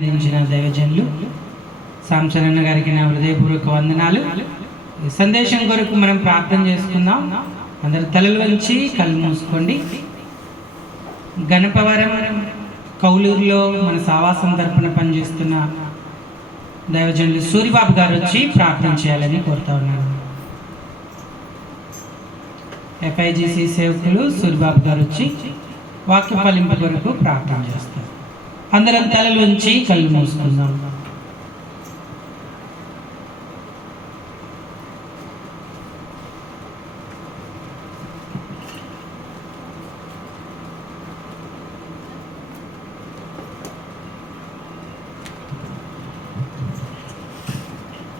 అందించిన దైవజనులు సాంసనన్న గారికి నా హృదయపూర్వక వందనాలు. సందేశం కొరకు మనం ప్రార్థన చేసుకుందాం. అందరు తలలు వంచి కళ్ళు మూసుకోండి. గణపవరం కౌలూరులో మన సావాసం తరపున పనిచేస్తున్న దైవజనులు సూరిబాబు గారు వచ్చి ప్రార్థన చేయాలని కోరుతా ఉన్నాను. FIGC సేవకులు సూరిబాబు గారు వచ్చి వాక్య ఫలింపు కొరకు ప్రార్థన చేస్తారు. అందరం తలలు ఉంచి కళ్ళు మూసుకుందాం.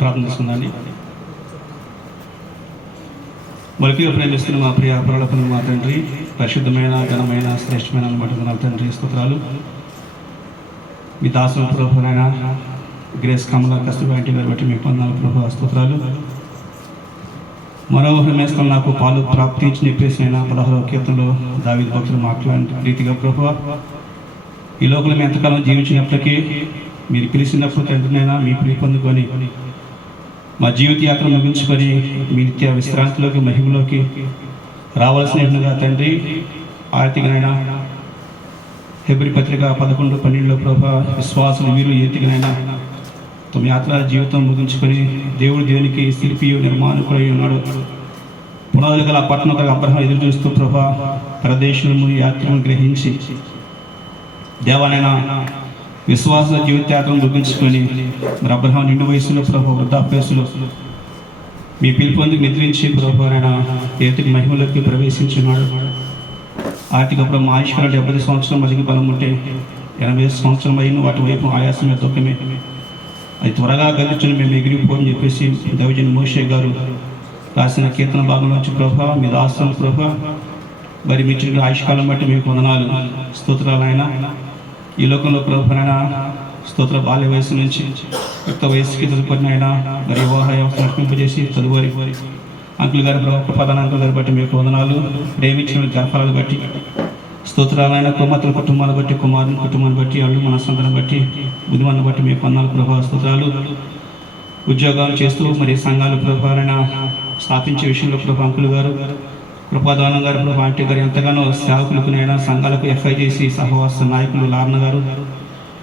ప్రార్థన చేసుకుందాన్ని. మొదటిగా ప్రేమిస్తున్న మా ప్రియ పరలోకపు మా తండ్రి, పరిశుద్ధమైన ఘనమైన శ్రేష్టమైన మటుకున్న తండ్రి, స్తోత్రాలు. మీ దాసుల ప్రభునైనా గ్రేస్ కమల కస్తూరి గారు బట్టి మీ పొందాలి ప్రభు, స్తోత్రాలు. మనోహరమేస్తాం నాకు పాలు ప్రాప్తించి చెప్పేసిన 16వ కీర్తనలో దావీదు భక్తులు మాట్లాడిన రీతిగా ప్రభు, ఈ లోకంలో మేము ఎంతకాలం జీవించినప్పటికీ మీరు పిలిచినప్పుడు తండ్రినైనా మీ పిలి పొందుకొని మా జీవిత యాత్ర ముగించుకొని మీ నిత్య విశ్రాంతిలోకి మహిమలోకి రావాల్సినట్టుగా తండ్రి, ఆర్థికనైనా హెబ్రీ పత్రిక 11:12 ప్రభా, విశ్వాసం వీరు ఏతికనైనా తమ యాత్ర జీవితం ముగించుకొని దేవుడు దేవునికి శిల్పియు నిర్మాణకుడై ఉన్నాడు. పునాదులు గల పట్టణం అబ్రహాం ఎదురు చూస్తూ ప్రభా, ప్రదేశము యాత్రను గ్రహించి దేవానైనా విశ్వాస జీవితయాత్రను ముగించుకొని మరి అబ్రహాం నిండు వయసులో ప్రభు, వృద్ధాప్యసులో మీ పిలుపొందుకు నిద్రించి ప్రభునైనా ఏతికి మహిమలోకి ప్రవేశించున్నాడు. ఆర్థిక ప్రభు ఆయుష్కాలం 70 సంవత్సరం మధ్యకి బలం ఉంటే 80 సంవత్సరం అయిన వాటి వైపు ఆయాసమే దుఃఖమే, అది త్వరగా గతించిన మేము ఎగిరిపోని చెప్పేసి దైవజన్ మోషే గారు రాసిన కీర్తన భాగంలో వచ్చి ప్రభా, మీ దాసులు ప్రభా, మరి మీ చిన్న ఆయుష్కాలం బట్టి మీకు వందనాలు, స్తోత్రాలైనా. ఈ లోకంలో ప్రభునైనా స్తోత్ర బాల్య వయసు నుంచి యుక్త వయసుకి తదుపరినైనా మరి వివాహ వ్యవస్థ నడిపింపజేసి తదుపరి అంకుల్ గారి ప్రధాన అంకుల్ గారి బట్టి మీకు వందనాలు. ప్రేమించిన గర్భాలను బట్టి స్తోత్రాలైన కుమార్తెల కుటుంబాలను బట్టి, కుమారుని కుటుంబాన్ని బట్టి, అల్లు మన సంతానం బట్టి, బుద్ధిమాన్ని బట్టి మీకు వందనాలు ప్రభావ, స్తోత్రాలు. ఉద్యోగాలు చేస్తూ మరి సంఘాలు ప్రభావైనా స్థాపించే విషయంలో ప్రభా అంకుల్ గారు, కృపాదానం గారు ప్రభా, ఆంటీ గారు ఎంతగానో సేవకులకునైనా సంఘాలకు FIGC సహవాస నాయకులు లార్న గారు,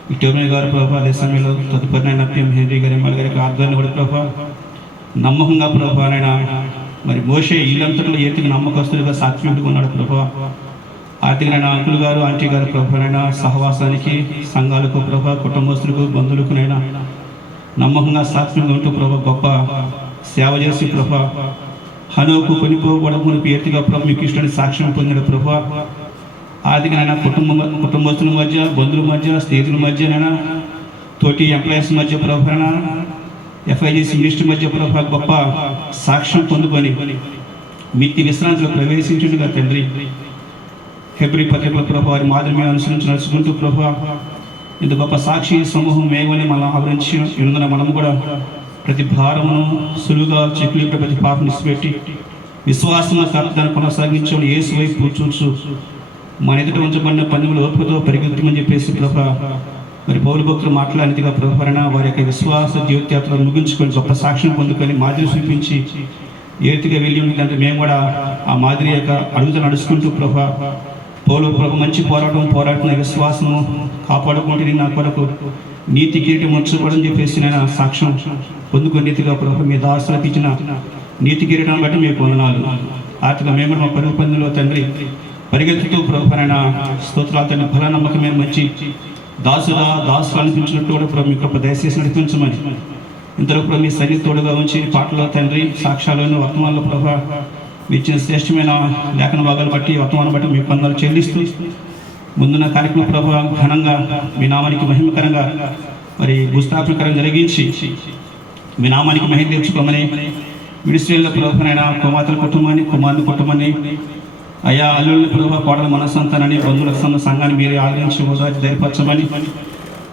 విక్టోరియా గారు ప్రభా, అదే సమయంలో తదుపరినైనా PM హెన్రీ గారి ఎమ్మెల్యే గారికి ఆధ్వర్యంలో కూడా ప్రభా నమ్మకంగా ప్రభానైనా మరి మోషే ఇల్లంతలో ఏతికి నమ్మకస్తులుగా సాక్షిగా ఉన్నాడు ప్రభా. ఆర్థికనైనా అంకుల్ గారు, ఆంటీ గారు ప్రభానైనా సహవాసానికి సంఘాలకు ప్రభా, కుటుంబస్తులకు బంధువులకునైనా నమ్మకంగా సాక్షిగా ఉంటూ ప్రభా గొప్ప సేవ చేసి ప్రభా, హనోకు కొనిపోబడమును ఏతిగా ప్రభు మీకు ఇష్టమైన సాక్ష్యం పొందిన ప్రభా. ఆర్థికనైనా కుటుంబస్తుల మధ్య, బంధువుల మధ్య, స్నేహితుల మధ్యనైనా, తోటి ఎంప్లాయీస్ మధ్య ప్రభాన, FIGC మినిస్ట్రీ మధ్య ప్రభా గొప్ప సాక్ష్యం పొందుకొని మిత్తి విశ్రాంతిలో ప్రవేశించుగా తండ్రి, హెబ్రీ పత్రికల ప్రభా వారి మాదిరి అనుసరించి నడుచుకుంటూ ప్రభా ఇంత గొప్ప సాక్షి సమూహం మేమని మనం ఆవరించి ఎందున మనం కూడా ప్రతి భారమును సులువుగా చెక్కులు ప్రతి పాపం నిలిచిపెట్టి విశ్వాసంగా సార్థాన్ని కొనసాగించడం యేసు వైపు చూచు మన ఎదుట ఉంచబడిన పనులు ఓపికతో పరిగెత్తమని చెప్పేసి ప్రభా మరి పౌరు భక్తులు మాట్లాడినదిగా ప్రభాన వారి యొక్క విశ్వాస జీవితయాత్రలు ముగించుకొని గొప్ప సాక్ష్యం పొందుకొని మాదిరి చూపించి ఏతిగా వెళ్ళి ఉంటుందంటే మేము కూడా ఆ మాదిరి యొక్క అడుగుతో నడుచుకుంటూ ప్రభా పౌరు ప్రభు మంచి పోరాటం విశ్వాసము కాపాడుకుంటే నా కొరకు నీతి కిరీటం ఉంచబడని చెప్పేసి నేను సాక్ష్యం పొందుకుని నీతిగా ప్రభు మీ దాసులకు ఇచ్చిన నీతి కిరీటాన్ని బట్టి మీకు వందనాలు. ఆర్థిక మేము మా పరుగు పందులో తండ్రి పరిగెత్తుతూ ప్రభునైన స్తోత్రాలు తండ్రి ఫల నమ్మకమైన మంచి దాసులు అనిపించినట్టు కూడా ప్రభు మీ కృప దయచేసి నడిపించమని ఇంతలో ప్రభు మీ సన్నిధితోడుగా ఉంచి పాటలో తండ్రి సాక్ష్యాలను వర్తమానంలో ప్రభు మీ ఇచ్చిన శ్రేష్టమైన లేఖన భాగాలు బట్టి వర్తమానం బట్టి మీ పొందాలు చెల్లిస్తూ ముందున్న కార్యక్రమం ప్రభు ఘనంగా మీ నామానికి మహిమకరంగా మరి భూస్థాపనకరంగా జరిగించి మీ నామానికి మహిమ తెచ్చుకోమని విడిశ్రేణుల ప్రభునైనా కుమార్తెల కుటుంబాన్ని, కుమారుని కుటుంబాన్ని, అయా అల్లుల్ని ప్రభు కోడల మనసంతానని బంధువుల సంఘాన్ని మీరే ఆదరించి ఓదార్చి ధైర్యపరచమని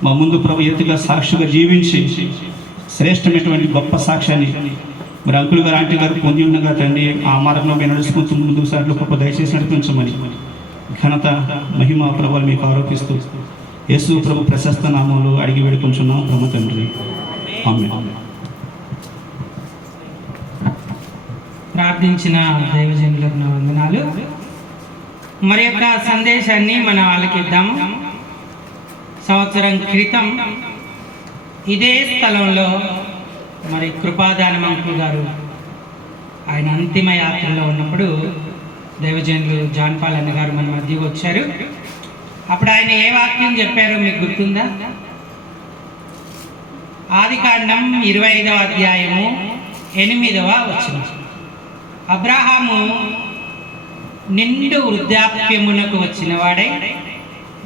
మా ముందు ప్రభు ఎత్తుగా సాక్షిగా జీవించి శ్రేష్టమైనటువంటి గొప్ప సాక్ష్యాన్ని మరి అంకుల్ గారు, ఆంటీ గారు పొంది ఉండగా తండ్రి ఆ మార్గంలో మేము నడుచుకుంటూ ముందుకు సార్లు గొప్ప దయచేసి నడిపించమని ఘనత మహిమ ప్రభావాలు మీకు ఆరోపిస్తూ యేసు ప్రభు ప్రశస్త నామంలో అడిగి వేడుకొంచున్నాం ప్రభు తండ్రి, ఆమేన్. ప్రార్థించిన దైవజనులకు నా వందనాలు. మరి యొక్క సందేశాన్ని మనం ఆలకిద్దాము. సంవత్సరం క్రితం ఇదే స్థలంలో మరి కృపాదానం అంకుల్ గారు ఆయన అంతిమ యాత్రలో ఉన్నప్పుడు దైవజనులు జాన్ పాల్ అన్న గారు మన మధ్యకు వచ్చారు. అప్పుడు ఆయన ఏ వాక్యం చెప్పారో మీకు గుర్తుందా? ఆదికాండం 25వ అధ్యాయము 8వ వచనం. అబ్రాహాము నిండు వృద్ధాప్యమునకు వచ్చిన వాడై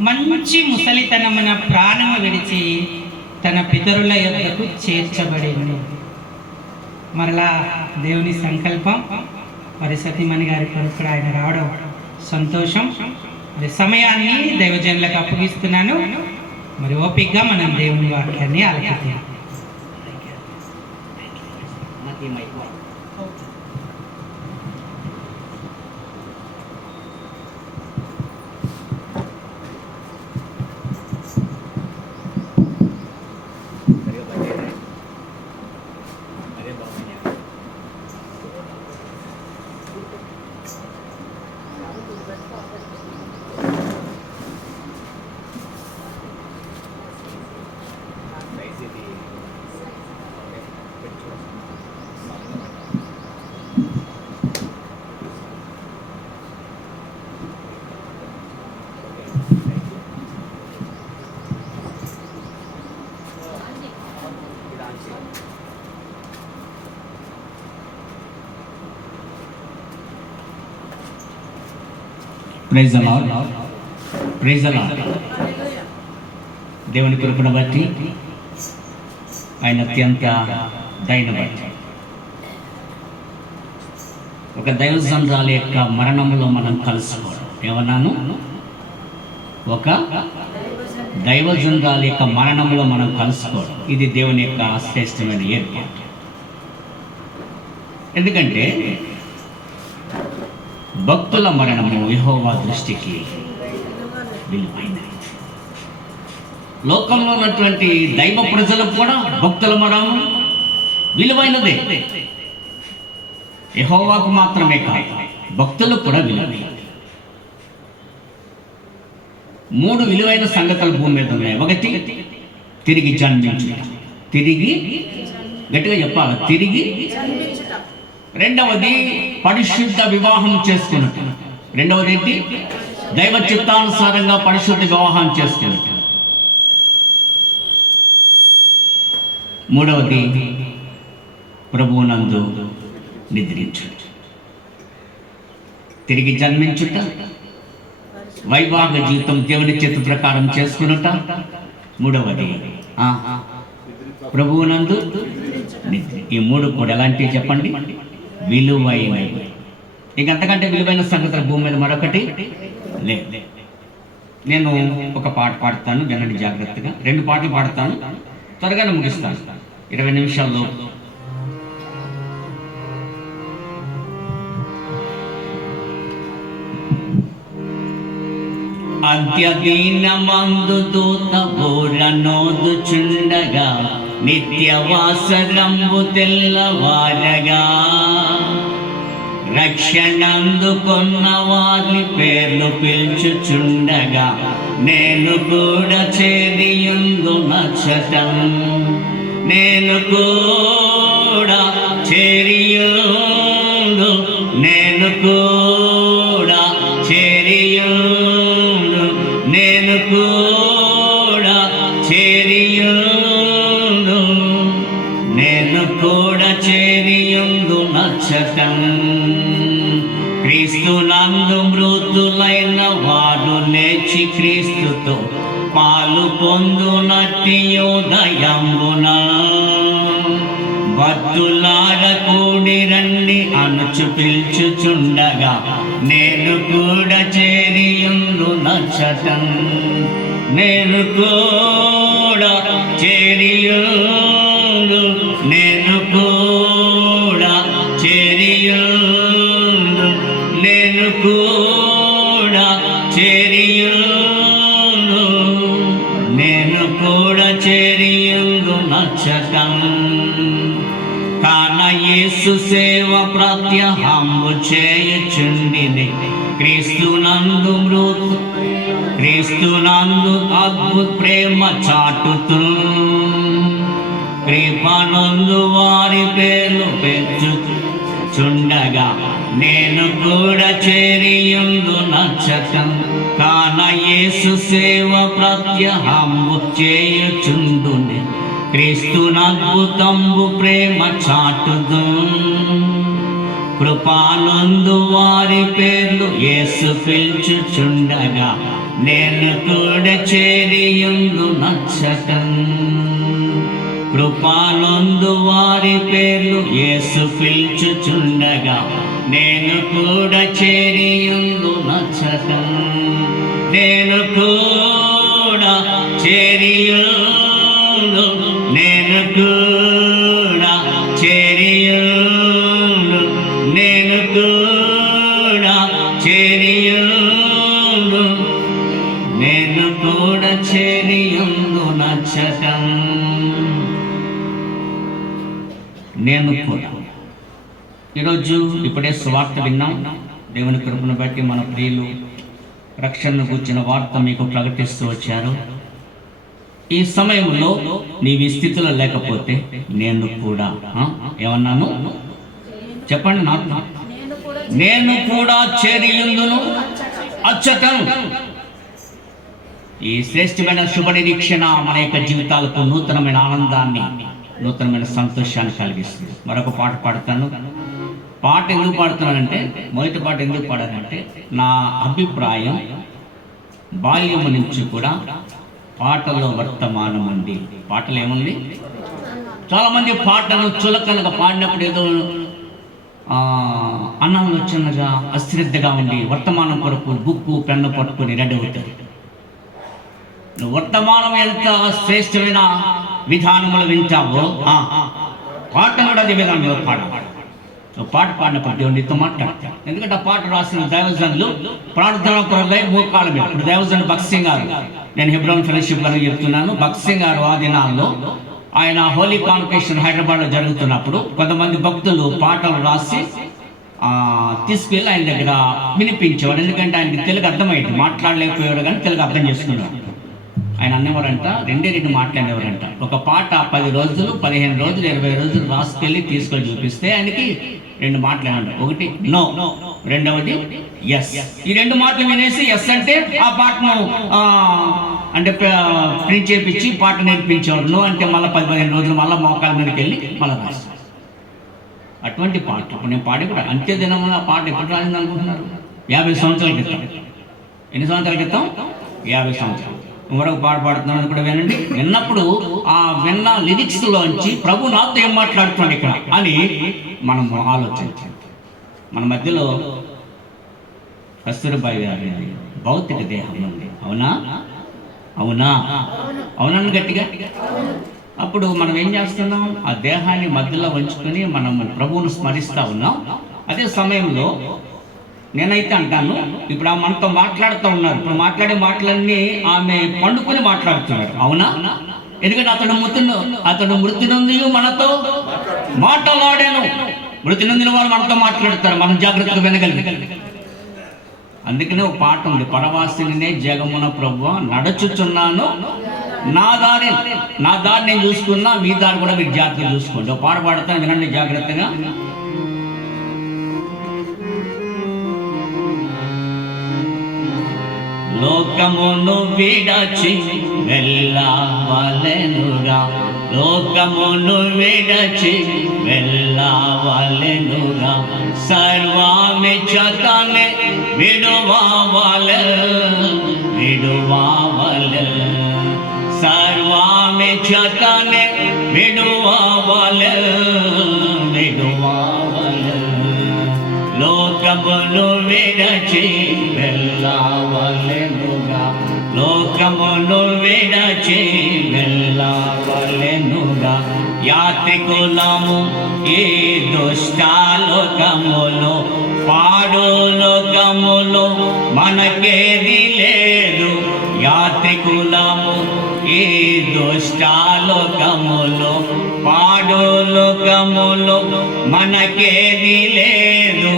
మంచి ముసలితనమున ప్రాణము విడిచి తన పితరుల యొద్దకు చేర్చబడింది. మరలా దేవుని సంకల్పం, మరి సతీమణి గారి కొరకు ఆయన రావడం సంతోషం. మరి సమయాన్ని దైవజనులకు అప్పగిస్తున్నాను. మరి ఓపికగా మనం దేవుని వాక్యాన్ని ఆలకిద్దాం. Praise the lord, praise the lord. దేవుని కృపను బట్టి, ఆయన అత్యంత దయను బట్టి, ఒక దైవజనురాలి యొక్క మరణంలో మనం కలుసుకోవడం. ఏమన్నాను? ఒక దైవజనురాలి యొక్క మరణంలో మనం కలుసుకోవడం. ఇది దేవుని యొక్క శ్రేష్టమైన ఏర్పాటు. ఎందుకంటే భక్తుల మరణము యెహోవా దృష్టికి విలువైనది. లోకంలో ఉన్నటువంటి దైవ ప్రజలకు కూడా భక్తుల మరణం విలువైనదే. యెహోవాకు మాత్రమే కాదు, భక్తులకు కూడా విలువైనది. 3 విలువైన సంగతులు భూమి మీద ఉన్నాయి. ఒకటి, తిరిగి జన్మించుట. తిరిగి, గట్టిగా చెప్పాలి, తిరిగి. రెండవది, పరిశుద్ధ వివాహం చేసుకున్నట్టు. రెండవది ఏంటి? దైవ చిత్తానుసారంగా పరిశుద్ధ వివాహం చేసుకున్నట్టు. మూడవది, ప్రభువునందు నిద్రించుట. తిరిగి జన్మించుట, వైవాహిక జీవితం దేవుని చిత్త ప్రకారం చేసుకున్నట. మూడవది ప్రభువునందు నిద్ర. ఈ 3 కూడా ఎలాంటివి చెప్పండి? విలువైనవి. ఇక అంతకంటే విలువైన సంగతులు భూమి మీద మరొకటి లేదు. నేను ఒక పాట పాడతాను, వినండి జాగ్రత్తగా. 2 పాటలు పాడతాను, త్వరగానే ముగిస్తాను, 20 నిమిషాల్లో. అంత్యదీనమందు దూత బోరనోదుచుండగా, నిత్యవాసరంబు తెల్లవారగా, రక్షణందుకున్న వారి పేర్లు పిలుచుచుండగా, నేను కూడా చేరియుందు నచ్చటం. నేను కూడా చేరియుందు, నేను కూడా చేరియుందు, నేను కూడా చేరియుందు, నేను కూడా చేరియుందు నచ్చటం. క్రీస్తునందు మృతులైన వారు లేచి క్రీస్తుతో పాలు పొందునట్టి ఉదయమున, భక్తులార కూడి రండి అనుచు పిలుచుచుండగా, నేను కూడా చేరియుందు నచ్చటం. నేను కూడా చేరియుందు, నేను కూడా చేరియుందు, నేను కూడా చేరియుందు, చేరియుందు నచ్చటం కాన యేసు సేవ ప్రత్యహంబు చేయుచుండిని క్రీస్తునందు అద్భుత ప్రేమ చాటుతూ కృపనందు వారి పేర్లు పెంచుచుండగా నేను కూడా చేరియుందు నచ్చటం కాన యేసు సేవ ప్రత్యహంబు చేయుచుండుని క్రీస్తునద్భుతంబు ప్రేమ చాటుదు కృపానందు వారి పేర్లు యేసు పిలుచుచుండగా నేను కూడా చేరియుందు నచ్చటం కృపానందు వారి పేర్లు యేసు పిలుచుచుండగా నేను కూడా చేరియుందు నచ్చటం నేను కూడా చేరియుందు నేను కూడా చేరియుందు నేను కూడా చేరియుందు నేను కూడా చేరియుందు నచ్చటం నేను కూడా. ఈరోజు ఇప్పుడే సువార్త విన్నాం. దేవుని కృపను బట్టి మన ప్రియులు రక్షణను కూర్చున్న వార్త మీకు ప్రకటిస్తూ వచ్చారు. ఈ సమయంలో నీవు ఈ స్థితిలో లేకపోతే నేను కూడా ఏమన్నాను చెప్పండి నాకు. నేను కూడా చేరియుందును అచ్చటం. ఈ శ్రేష్టమైన శుభ నిరీక్షణ మన యొక్క జీవితాలకు నూతనమైన ఆనందాన్ని, నూతనమైన సంతోషాన్ని కలిగిస్తుంది. మరొక పాట పాడతాను. పాట ఎందుకు పాడుతున్నానంటే, మొదటి పాట ఎందుకు పాడానంటే, నా అభిప్రాయం బాల్యము నుంచి కూడా పాటల్లో వర్తమానం ఉంది. పాటలు ఏముంది? చాలామంది పాటలు చులకనగా పాడినప్పుడు ఏదో అనాలోచనగా అశ్రద్ధగా ఉండి వర్తమానం కొరకు బుక్కు పెన్ను పట్టుకొని రెడీ అవుతారు. నువ్వు వర్తమానం ఎంత శ్రేష్టమైన విధానములు వింటావో పాట కూడా అదే విధానంలో పాడాలి. నువ్వు పాట పాడినప్పుడు దేవుడు నీతో మాట్లాడతాడు. ఎందుకంటే ఆ పాట రాసిన దైవజనులు ప్రార్థన కొరకై మోకాళ్ళ మీద. ఇప్పుడు దైవజనుడు భక్త్ సింగ్ గారు, నేను హెబ్రోన్ ఫెలోషిప్ అని చెప్తున్నాను. భక్త్ సింగ్ గారు ఆ దినాల్లో ఆయన హోలీ కాన్వకేషన్ హైదరాబాద్లో జరుగుతున్నప్పుడు కొంతమంది భక్తులు పాటలు రాసి తీసుకెళ్ళి ఆయన దగ్గర వినిపించేవాడు. ఎందుకంటే ఆయనకి తెలుగు అర్థమయ్యేది, మాట్లాడలేకపోయాడు కానీ తెలుగు అర్థం చేసుకున్నాడు. ఆయన అనేవారంట, రెండు మాట్లాడేవారంట. ఒక పాట 10 రోజులు 15 రోజులు 20 రోజులు రాసుకెళ్ళి తీసుకొని చూపిస్తే ఆయనకి 2 మాట్లాడాడు. ఒకటి నో, రెండవది ఎస్. ఈ 2 మాటలు వినేసి ఎస్ అంటే ఆ పాటను అంటే ప్రింట్ చేయించి పాట నేర్పించేవాడు. నో అంటే మళ్ళీ 10-15 రోజులు మళ్ళీ మోకాల మీదకి వెళ్ళి మళ్ళీ రాస్తాడు. అటువంటి పాటలు ఇప్పుడు నేను పాడి కూడా అంత్య దినమున ఆ పాట ఎప్పుడు రాసింది అనుకుంటున్నారు? 50 సంవత్సరాల క్రితం. ఎన్ని సంవత్సరాల క్రితం? 50 సంవత్సరాలు. మరొక పాట పాడుతున్నాను కూడా వినండి. విన్నప్పుడు ఆ విన్న లిరిక్స్లోంచి ప్రభు నాతో ఏం మాట్లాడుతున్నాడు ఇక్కడ అని మనం ఆలోచించాలి. మన మధ్యలో కస్తూరిబాయి గారి భౌతిక దేహం ఉంది. అవునా? అవునా? అవునని గట్టిగా. అప్పుడు మనం ఏం చేస్తున్నాం? ఆ దేహాన్ని మధ్యలో ఉంచుకొని మనం ప్రభువును స్మరిస్తూ ఉన్నాం. అదే సమయంలో నేనైతే అంటాను, ఇప్పుడు ఆమె మనతో మాట్లాడుతూ ఉన్నారు. ఇప్పుడు మాట్లాడే మాటలన్నీ ఆమె పండుకొని మాట్లాడుతున్నారు. అవునా? ఎందుకంటే అతడు మృతి నొంది మనతో మాట్లాడాను. మృతి నొందిన వాళ్ళు మనతో మాట్లాడతారు, మనం జాగ్రత్తగా వినగలిగి. అందుకనే ఒక పాట ఉంది, పరవాసినే జగమున ప్రభువా నడుచుచున్నాను, నా దారి నేను చూసుకున్నా, మీ దారి కూడా మీరు జాగ్రత్తగా చూసుకోండి. ఒక పాట పాడుతాను, వినండి జాగ్రత్తగా. లోకమును విడచి వెళ్ళవలెనుగా, లోకమును విడచి వెళ్ళవలెనుగా, సర్వమిచ్చతనే విడువవలె, సర్వమిచ్చతనే విడువవలె, లోకమును విడచి వెళ్ళవలెనుగా, లోకమును విడచి వెళ్ళవలెనుగా, యాత్రికులము ఈ దుష్టలోకములో, పాడు లోకములో మనకేది లేదు. యాత్రికులము ఈ దుష్టాలోకములో పాడులోకములో మనకేది లేదు.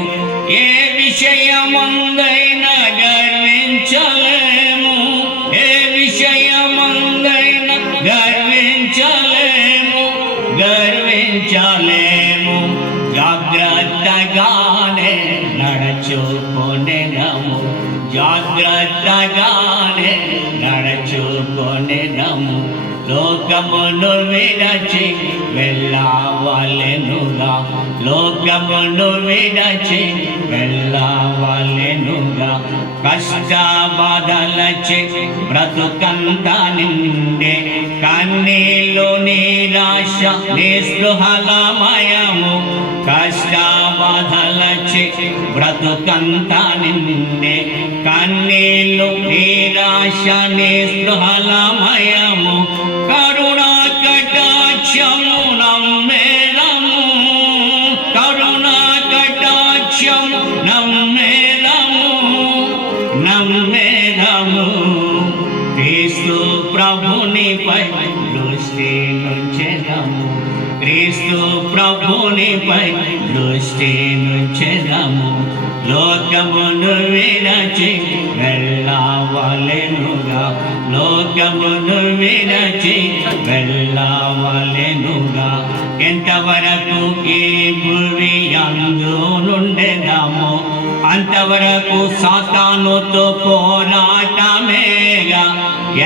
ఏ విషయమందైనా గర్వించలేము, ఏ విషయమందైనా గర్వించలేము, గర్వించలేము. జాగ్రత్తగానే నడుచుకొనెదము, జాగ్రత్తగానే నడుచుకొనెదము. లోకమును విడచి వెళ్ళవలెనుగా, లోకమును విడచి వెళ్ళవలెనుగా. కష్ట బాధలచే బ్రతుకంత నిండే, కన్నీళ్ళు నిరాశ నిస్పృహలమయము. కష్ట బాధలచే బ్రతుకంత నిండే, కన్నీళ్ళు నిరాశ నిస్పృహలమయము. కరుణా కటాక్షము నమ్మేదము, కరుణా కటాక్షము నమ్మేదము, నమ్మేదము. క్రీస్తు ప్రభునిపై దృష్టి నుంచెదము, క్రీస్తు ప్రభునిపై దృష్టి నుంచెదము. లోకమును విడచి వెళ్ళవలెనుగా, లోకమును విడచి వెళ్ళవలెనుగా. ఎంతవరకు ఈ భూమి యందు నుండెదమో అంతవరకు సాతానుతో పోరాటమేగా.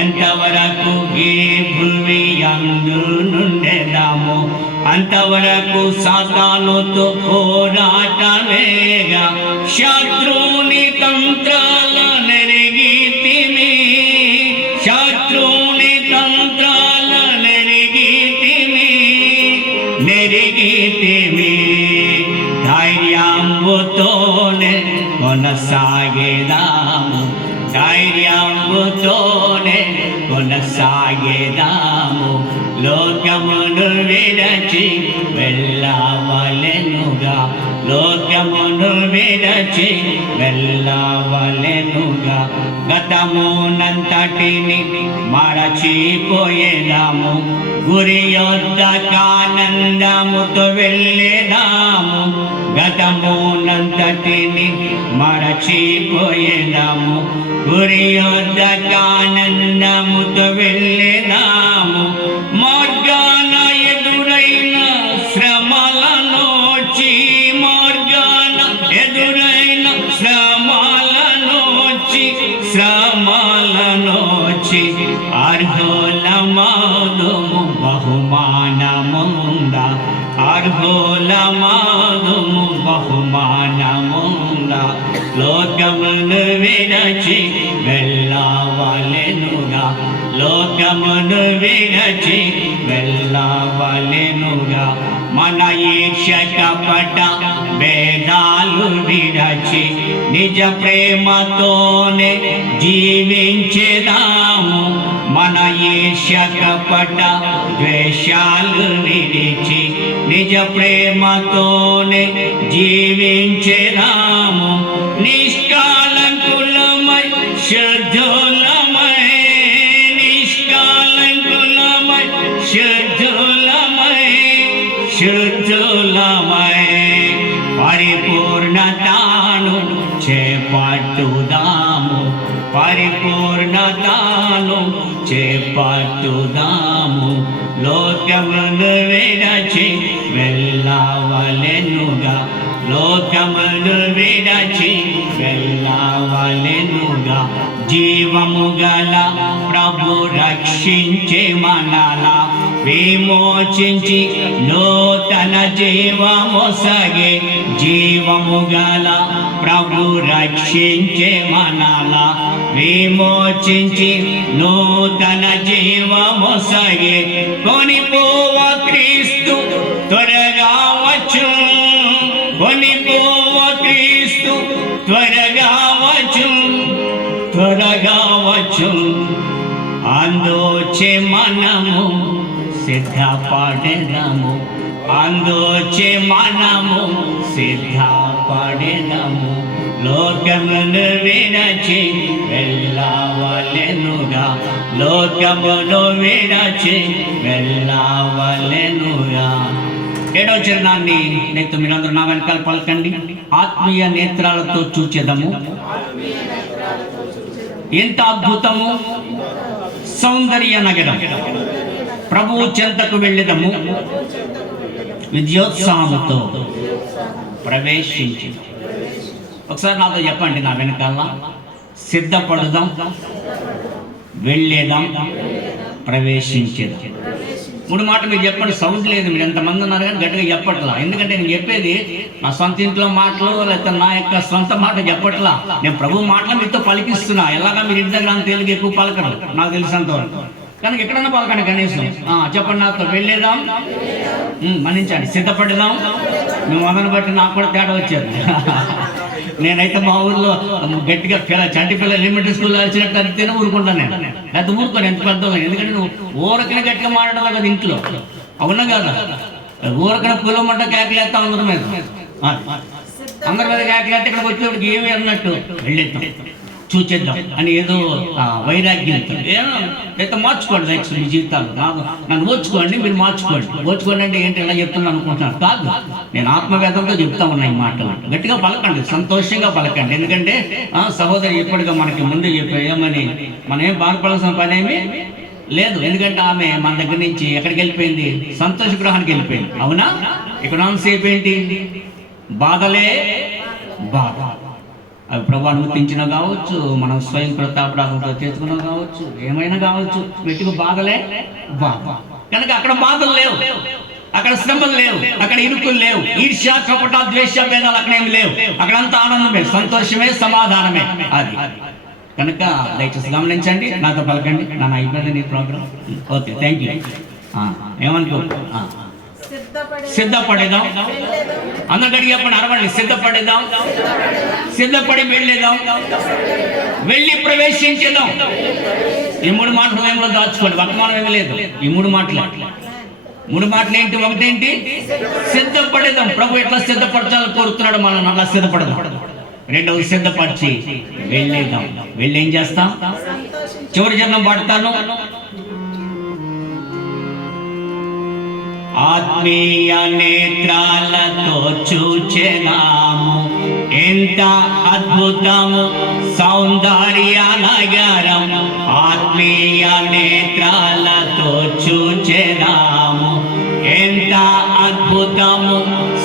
ఎంతవరకు ఈ భూమి యందు నుండెదమో అంతవరకు సాతానుతో పోరాటమేగా. శత్రుని తంత్రాల నెరిగితిమి, శత్రుని తంత్రాల నెరిగితిమి, నెరిగితిమి. ధైర్యముతోనే కొనసాగేదాము, ధైర్యముతోనే కొనసాగేదాము. లోకమును విడచి వెళ్ళవలెనుగా, లోకమును విడచి వెళ్ళవలెనుగా. గతమునంతటిని మరచిపోయేదాము, గురి యొద్దకానందముతో వెళ్ళేదాము. గతమునంతటిని మరచిపోయేదాము, గురి యొద్దకానందముతో వెళ్ళేదాము. మార్గాన ఎదురైన శ్రమలనోచి, మార్గాన ఎదురైన శ్రమలనోచి, శ్రమలనోచి. అర్హులమాదుము బహుమానముందా, అర్హులమాదుము బహుమానముందా. లోకమును విడచి వెళ్ళవలెనుగా, లోకమును విడచి వెళ్ళవలెనుగా. మన ఈర్ష్య కపట భేదాలు విడచి నిజ ప్రేమతోనే జీవించేదాము. మన ఈర్ష్య కపట ద్వేషాలు విడిచి నిజ ప్రేమతోనే జీవించేదాము. నిష్కాలంకులమై శుద్ధులమై, నిష్కాలంకులమై శుద్ధులమై, శుద్ధులమై. పరిపూర్ణతను చేపట్టుదాము, పరిపూర్ణతను చేపట్టుదాము. లోకమును విడచి వెళ్ళవలెనుగా, లోకమును విడచి వెళ్ళవలెనుగా. జీవము గల ప్రభు రక్షించే మనలా విమోచించి నూతన జీవమొసగే. జీవము గల ప్రభు రక్షించే మనలా విమోచించి నూతన జీవమొసగే. కొనిపోవ క్రీస్తు త్వరగా వచ్చు, కొనిపోవ క్రీస్తు త్వరగా వచ్చు, త్వరగా వచ్చు. అందుచే మనము సిద్ధపడెదము, అందుచే మనము సిద్ధపడెదము. లోకమును విడచి వెళ్ళవలెనుగా, లోకమును విడచి వెళ్ళవలెనుగా. 7వ చరణాన్ని నేతో మీరందరూ నా వెనకాల పలకండి. ఆత్మీయ నేత్రాలతో చూచెదము ఎంత అద్భుతము సౌందర్య నగరం, ప్రభువు చెంతకు వెళ్ళెదము విద్యోత్సాహముతో ప్రవేశించి. ఒకసారి నాతో చెప్పండి నా వెనకాల, సిద్ధపడుదాం, వెళ్ళేదాం, ప్రవేశించేదాం. 3 మాటలు మీరు చెప్పండి. సౌండ్ లేదు, మీరు ఎంతమంది ఉన్నారు కానీ గట్టిగా చెప్పట్లా. ఎందుకంటే నేను చెప్పేది నా సొంత ఇంట్లో మాటలు, లేకపోతే నా యొక్క సొంత మాట చెప్పట్లా. నేను ప్రభు మాటలు మీతో పలికిస్తున్నా. ఎలాగా మీరు ఇంటి దగ్గర అంత తెలుగు ఎక్కువ పలకరు నాకు తెలిసినంతవరకు, కనుక ఎక్కడన్నా పలకండి కనీసం. చెప్పండి నాతో, వెళ్ళేదాం, మన్నించండి, సిద్ధపడదాం. మేము మొదలు బట్టి నాకు కూడా తేడా వచ్చారు. నేనైతే మా ఊర్లో గట్టిగా చంటి పిల్లలు ఎలిమెంటరీ స్కూల్లో వచ్చినట్టు అడిగితేనే ఊరుకుంటాను నేను, లేకపోతే ఊరుకోను ఎంత పెద్ద. ఎందుకంటే నువ్వు ఊరకనే గట్టిగా మాట్లాడాలి కదా ఇంట్లో, అవునా కదా? ఊరకనే పిల్లమంట కేకలేస్తా అందరి మీద, అందరి మీద కేకలేస్తే ఇక్కడికి వచ్చేవాడికి ఏమి అన్నట్టు వెళ్ళేద్దాం, చూచేద్దాం అని ఏదో వైరాగ్యం. అయితే మార్చుకోండి నెక్స్ట్ మీ జీవితాలు. నన్ను ఓర్చుకోండి, మీరు ఓర్చుకోండి అంటే ఏంటి ఎలా చెప్తున్నాను అనుకుంటున్నాను కాదు. నేను ఆత్మవేదంతో చెప్తా ఉన్నా ఈ మాటలు. గట్టిగా పలకండి, సంతోషంగా పలకండి. ఎందుకంటే సహోదరి ఇప్పటిగా మనకి ముందు ఏమని మనం ఏం బాధపడాల్సిన పని ఏమీ లేదు. ఎందుకంటే ఆమె మన దగ్గర నుంచి ఎక్కడికి వెళ్ళిపోయింది? సంతోష గృహానికి వెళ్ళిపోయింది, అవునా? ఇక్కడ సేపు ఏంటి? బాధలే బాధ. అవి ప్రభు అనుమతించిన కావచ్చు, మనం స్వయం ప్రతాపరాగంతో చేసుకున్నా కావచ్చు, ఏమైనా కావచ్చు, వెతుకు బాధలే బాధ. కనుక అక్కడ బాధలు లేవు, అక్కడ శ్రమలు లేవు, అక్కడ ఇరుకులు లేవు, ఈర్ష్య కపట ద్వేష భేదాలు అక్కడ ఏమి లేవు. అక్కడంతా ఆనందమే, సంతోషమే, సమాధానమే అది. కనుక దయచేసి గమనించండి, నాతో పలకండి. నాన్న అయిపోయింది నీ ప్రోగ్రామ్. Okay, thank you. ఏమనుకో, సిద్ధపడేదాం. అందరికీ చెప్పండి, అరవండి. సిద్ధపడేదాం, సిద్ధపడి వెళ్ళేదాం, వెళ్ళి ప్రవేశించేదాం. ఈ 3 మాటలు హృదయంలో దాచుకోండి, వర్తమానం ఏమీ లేదు. ఈ 3 మాటలు ఏంటి? ఒకటేంటి? సిద్ధపడేదాం. ప్రభు ఎట్లా సిద్ధపరచాలని కోరుతున్నాడు మనం, అట్లా సిద్ధపడదాం. 2వది సిద్ధపరిచి వెళ్ళేదాం. వెళ్ళి ఏం చేస్తాం? చివరి జన్మం పాడతాను. ఆత్మీయ నేత్రాలతో చూచెదాము ఎంత అద్భుతము సౌందర్య నగరం. ఆత్మీయ నేత్రాలతో చూచెదాము ఎంత అద్భుతము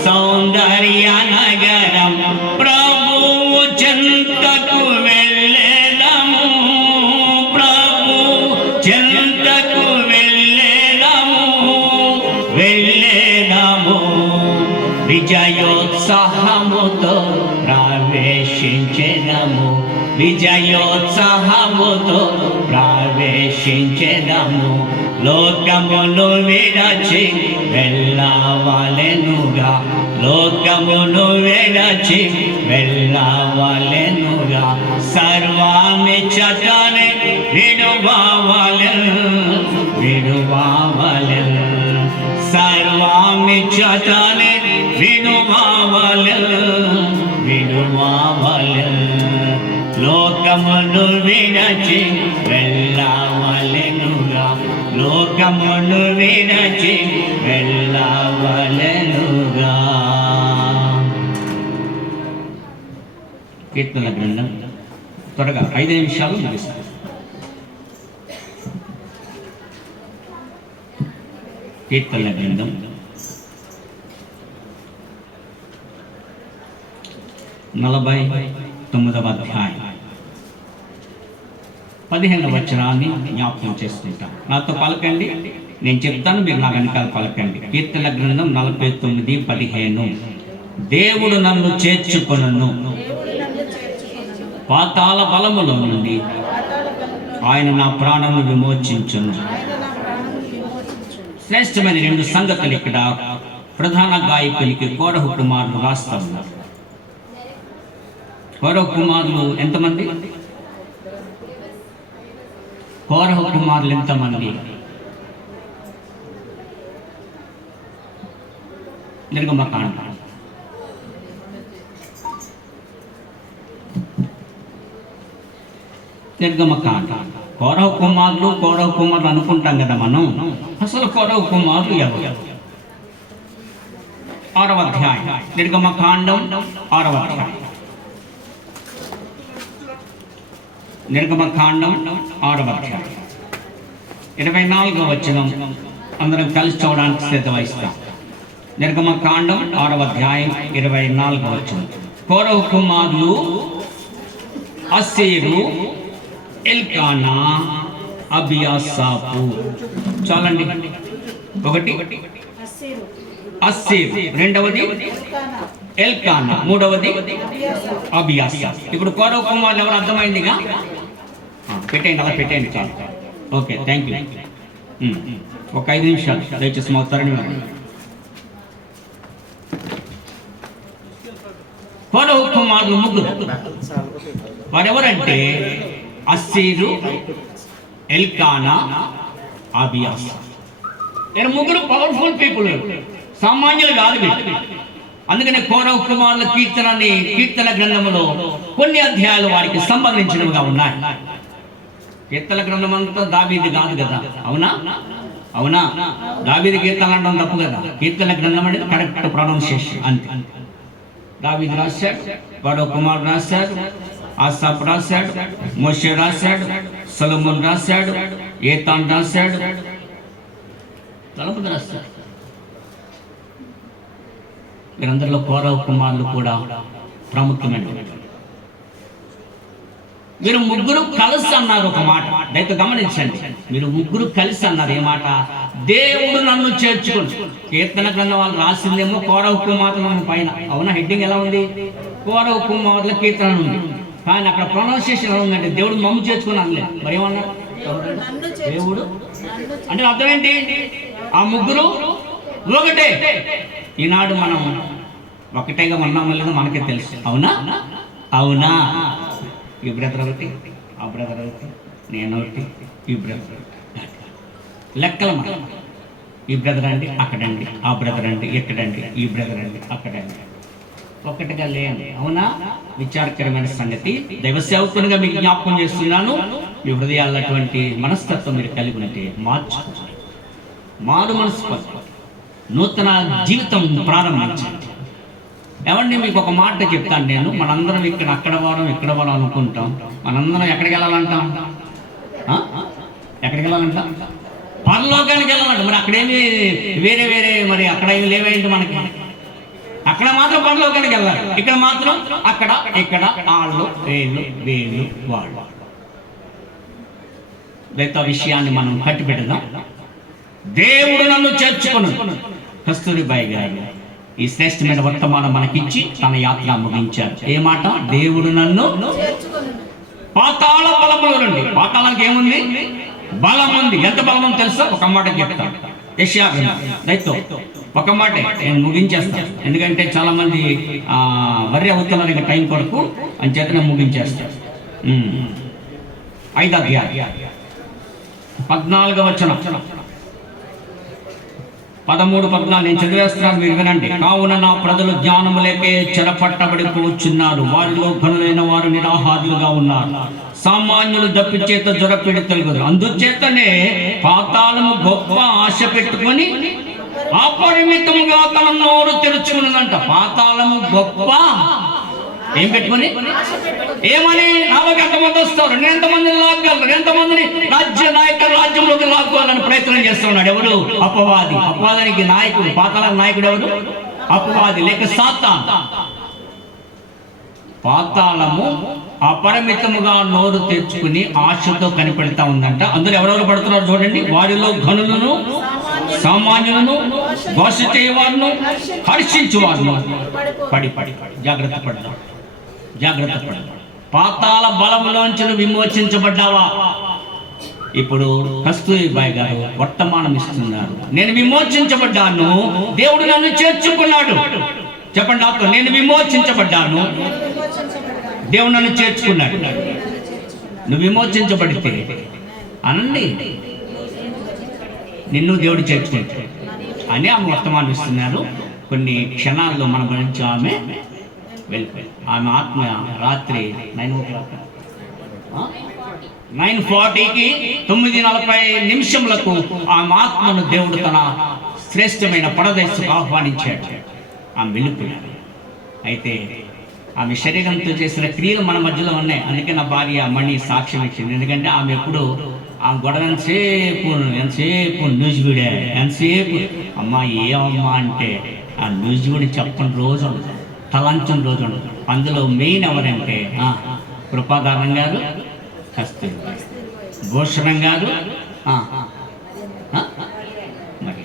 సౌందర్య నగరం. ప్రభువు చెంతకు వెళ్ళేదము, ప్రభు చెంతకు వెళ్ళేదము, విజయోత్సాహముతో ప్రవేశించెదము, విజయోత్సాహముతో ప్రవేశించెదము. లోకమును విడచి వెళ్ళవలెనుగా, లోకమును విడచి వెళ్ళవలెనుగా. సర్వామిచ్చటనే విడువవలెను, సర్వామిచ్చటనే విడువవలెను. లోకమును విడచి వెళ్ళవలెనుగా, లోకమును విడచి వెళ్ళవలెనుగా. కీర్తనల గ్రంథం త్వరగా 5 నిమిషాలు ముగిస్తాం. కీర్తనల గ్రంథం 49వ అధ్యాయం 15వ వచనాన్ని జ్ఞాపకం చేసుకుంటాం. నాతో పలకండి, నేను చెప్తాను, మీరు నా వెనకాల పలకండి. కీర్తన గ్రంథం 49:15. దేవుడు నన్ను చేర్చుకొనును, పాతాళ బలములో నుండి ఆయన నా ప్రాణమును విమోచించును. శ్రేష్టమైన 2 సంగతులు ఇక్కడ ప్రధాన గాయకునికి కోరహు కుమారులు రాస్తా ఉన్నారు. కోరహు కుమారులు ఎంతమంది? కోరహు కుమారులు ఎంతమంది? నిర్గమకాండ నిర్గమకాండ. కౌరవ కుమారులు అనుకుంటాం కదా మనం. అసలు కౌరవ కుమారులు ఎవరు? 6వ అధ్యాయం, నిర్గమకాండం 6వ అధ్యాయం. నిర్గమకాండం 6వ అధ్యాయం 24వ వచనం అందరం కలిసి చూడడానికి శ్రద్ధ వహిస్తాం. నిర్గమకాండం 6వ అధ్యాయం 24వ వచనం. కౌరవ కుమారులు అస్సేరు, ఎల్కానా, అబియాసాపు. చాలండి. ఒకటి అస్సేరు, రెండవది ఎల్కానా, మూడవది అబియాసా. ఇప్పుడు కౌరవ కుమారులు ఎవరు అర్థమైందిగా? పెట్టేయండి, అలా పెట్టేయండి, చాలు. Okay, thank you. ఒక 5 నిమిషాలు దయచేసి మా తరణి. కౌరవ కుమారులు ముగ్గురు. వారెవరంటే అస్సేరు, ఎల్కానా, అబియాసా. వీరు ముగ్గురు పవర్ఫుల్ పీపుల్, సామాన్యులు కాదు వీళ్ళు. అందుకనే కౌరవ కుమారుల కీర్తన గ్రంథములో కొన్ని అధ్యాయాలు వారికి సంబంధించినవిగా ఉన్నాయి. కీర్తన గ్రంథం అంతా దావీదు కాదు కదా, అవునా? దావీదు కీర్తన అనడం తప్పు కదా. కీర్తన గ్రంథం అనేది కరెక్ట్ ప్రొనౌన్సియేషన్ అంతే. దావీదు రాశాడు, కౌరవ కుమారుడు రాశాడు, ఆసాఫ్ రాశాడు, మోషే రాశాడు, సొలొమోను రాశాడు, ఏతాన్ రాశాడు, తలపతి రాశాడు. వీరందరిలో కౌరవ కుమారులు కూడా ప్రాముఖ్యమైన. మీరు ముగ్గురు కలిసి అన్నారు ఒక మాట, దయతో గమనించండి. మీరు ముగ్గురు కలిసి అన్నారు. ఏ మాట? దేవుడు నన్ను చేర్చుకుని. కీర్తన గ్రంథం వాళ్ళు రాసిందేమో కౌరవ కుమారుల పైన, అవునా? హెడ్డింగ్ ఎలా ఉంది? కౌరవ కుమారుల కీర్తన ఉంది. కానీ అక్కడ ప్రొనౌన్సియేషన్ ఎలా ఉందంటే దేవుడు మమ్ము చేర్చుకుని అనలేదు. మరి ఏమన్నారు? దేవుడు అంటే అర్థం ఏంటి? ఆ ముగ్గురు ఒకటే. ఈనాడు మనం ఒకటేగా ఉన్నామో లేదో మనకే తెలుసు, అవునా? ఈ బ్రదర్ ఒకటి, ఆ బ్రదర్ ఒకటి, నేను ఒకటి, ఈ బ్రదర్ ఒకటి. లెక్కలు మన ఈ బ్రదర్ అండి అక్కడండి, ఆ బ్రదర్ అండి ఎక్కడండి, ఈ బ్రదర్ అండి అక్కడండి. ఒక్కటిగా లేండి, అవునా? విచారకరమైన సంగతి. దైవ సేవకునిగా మీకు జ్ఞాపకం చేస్తున్నాను. మీ హృదయాల్లో అటువంటి మనస్తత్వం మీరు కలిగి ఉంటే మారు మనసు, నూతన జీవితం ప్రారంభించండి. ఏమండి, మీకు ఒక మాట చెప్తాను నేను. మనందరం అక్కడ వారం అనుకుంటాం. మనందరం ఎక్కడికి వెళ్ళాలంటాం? ఎక్కడికి వెళ్ళాలంటాం? పరలోకానికి వెళ్ళాలంట. మరి అక్కడేమి వేరే మరి అక్కడ ఏమి లేవేంటి మనకి? అక్కడ మాత్రం పరలోకానికి వెళ్ళాలి, ఇక్కడ మాత్రం అక్కడ ఇక్కడ వాళ్ళు వీళ్ళు వాళ్ళు. దైవ విషయాన్ని మనం కట్టిపెడదాం. దేవుడు నన్ను చేర్చుకుని. కస్తూరిబాయి గారు ఈ శ్రేష్టమైన వర్తమానం మనకిచ్చి తన యాత్ర ముగించారు. ఏ మాట? దేవుడు నన్ను పాతాళ బలముల నుండి. పాతాళానికి ఏముంది? బలం ఉంది. ఎంత బలం తెలుసా? ఒక మాట చెప్తాను. యెషయా దైతో ఒక మాట నేను ముగించేస్తాను. ఎందుకంటే చాలా మంది వర్రి అవుతున్నారు ఇక టైం కొరకు అని చేత నేను ముగించేస్తాను. 5వ అధ్యాయం 14వ వచనం, 13-14 నేను చదివేస్తున్నాను, మీరు వినండి. కావున నా ప్రజలు జ్ఞానము లేకే చెరపట్టబడిపోచున్నారు. వారిలో ఘనులైన వారు నిరాహారులుగా ఉన్నారు. సామాన్యులు దప్పి చేత జ్వరపీడితులు. అందుచేతనే పాతాళము గొప్ప ఆశ పెట్టుకొని అపరిమితముగా తన నోరు తెరుచుకున్నదంట. పాతాళము గొప్ప ఏం పెట్టుకొని, ఏమని? నాలోకి ఎంతమంది వస్తారు, నేను ఎంతమందిని లాగగలను, ఎంతమందిని రాజ్యంలోకి లాక్కోవాలని ప్రయత్నం చేస్తున్నాడు. ఎవరు? అపవాది. అపవాదానికి నాయకుడు, పాతాళానికి నాయకుడు ఎవరు? అపవాది లేక సాతాను. పాతాళము అపరిమితముగా నోరు తెచ్చుకుని ఆశతో కనిపెడతా ఉందంట. అందులో ఎవరెవరు పడుతున్నారు చూడండి. వారిలో ఘనులను, సామాన్యులను, ఘోష చేయవారును, హర్షించువారును పడి జాగ్రత్త పడదాం. పాతాళ బలములోంచి విమోచించబడ్డావా? ఇప్పుడు కస్తూరిబాయి గారు వర్తమానం ఇస్తున్నారు. నేను విమోచించబడ్డాను, దేవుడు నన్ను చేర్చుకున్నాడు. చెప్పండి నాతో, నేను విమోచించబడ్డాను, దేవుడు నన్ను చేర్చుకున్నాడు. నువ్వు విమోచించబడితే అనండి, నిన్ను దేవుడు చేర్చుకుంటాడు అని ఆమె వర్తమానం ఇస్తున్నారు. కొన్ని క్షణాల్లో మన గురించి ఆమె వెళ్ళిపోయింది. ఆమె ఆత్మ రాత్రి 9 o'clock 9:40కి 9:40 ఆమె ఆత్మను దేవుడు తన శ్రేష్టమైన పరదేశకు ఆహ్వానించాడు. ఆమె వెళ్ళిపోయాడు. అయితే ఆమె శరీరంతో చేసిన క్రియలు మన మధ్యలో ఉన్నాయి. అందుకే నా భార్య మణి సాక్ష్యం ఇచ్చింది. ఎందుకంటే ఆమె ఎప్పుడు ఆ గొడవ ఎంతసేపు న్యూస్ వీడే ఎంతసేపు అమ్మా ఏమమ్మా అంటే ఆ న్యూస్ వీడి చెప్పని రోజు ఉండదు, తలంచని రోజు ఉండదు. అందులో మెయిన్ ఎవరంటే కృపాదానం గారు, కస్తూరి భూషణం గారు, మరి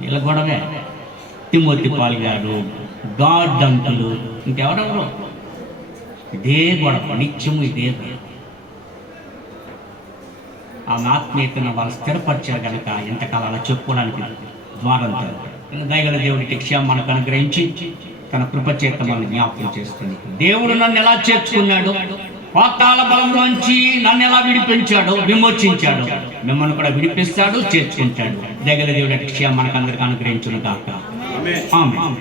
వీళ్ళ గొడవే, తిమోతి పాల్ గారు, గాడ్ అంకులు, ఇంకెవరెవరు ఇదే గొడవ, నిత్యము ఇదే గొడవ. ఆమె ఆత్మీయతను వాళ్ళు స్థిరపరిచారు కనుక ఎంతకాలం అలా చెప్పుకోవడానికి ద్వారం దయగల దేవుడికి క్షేమం మనకు అనుగ్రహించి తన కృపచేత మనల్ని జ్ఞాపకం చేస్తుంది. దేవుడు నన్ను ఎలా చేర్చుకున్నాడు, పాతాళ బలంలోంచి నన్ను ఎలా విడిపించాడు, విమోచించాడు, మిమ్మల్ని కూడా విడిపిస్తాడు, చేర్చుకుంటాడు. దయగల దేవుడికి క్షేమం మనకు అందరికీ అనుగ్రహించును గాక. ఆమేన్.